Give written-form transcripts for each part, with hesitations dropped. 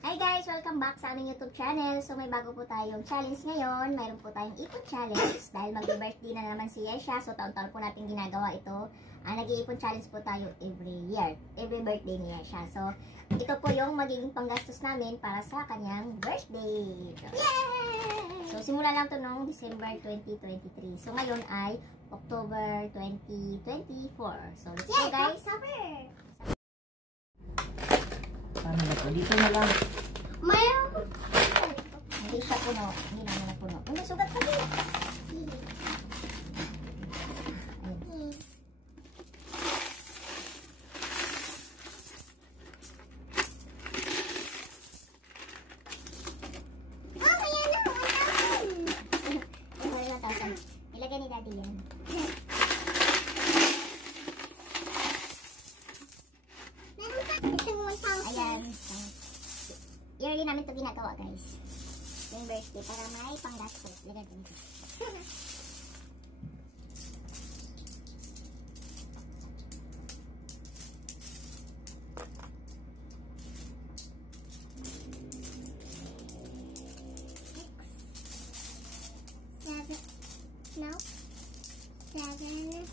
Hi guys! Welcome back sa aming YouTube channel. So may bago po tayong challenge ngayon. Mayroon po tayong ipon challenge dahil mag-birthday na naman si Yesha. So taon-taon po natin ginagawa ito. Nag-iipon challenge po tayo every year. Every birthday ni Yesha. So ito po yung magiging panggastos namin para sa kanyang birthday. Yay! So simula lang to noong December 2023. So ngayon ay October 2024. So let's go guys! Paano ba ito? Dito na lang. Mayroon. Hindi siya puno. Hindi naman na puno. May sugat pa din. Ilagay ni Daddy yan. Ayan. Yearly namin ito ginagawa guys. Yung birthday para may panggastos. Lagay ko nito. No? 7.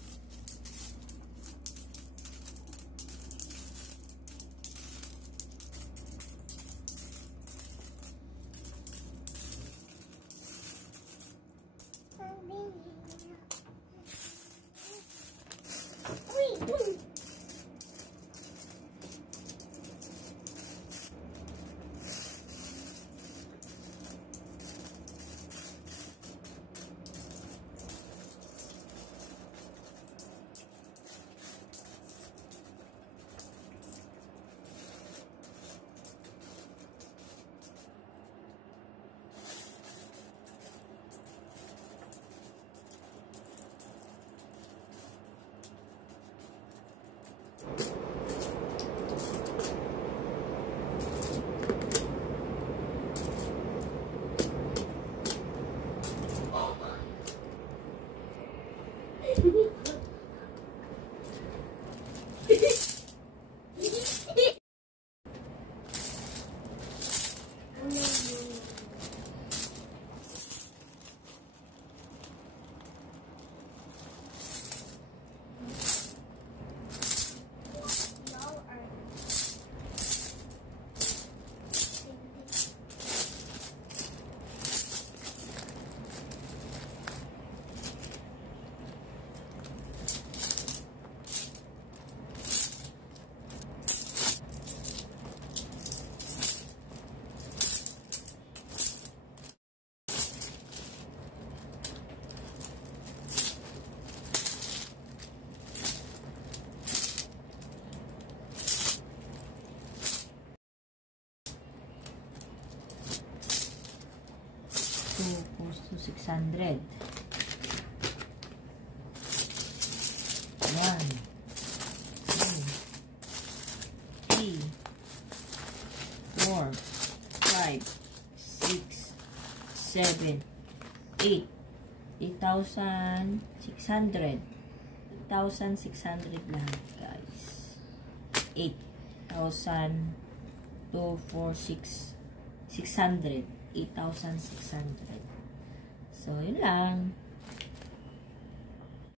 Goes to 600. 1, 2, 3, 4, 5, 6, 7, 8. 8,600. 8,600 lahat guys. 8,000, 2, 4, 6, 600. 8,600. So, yun lang.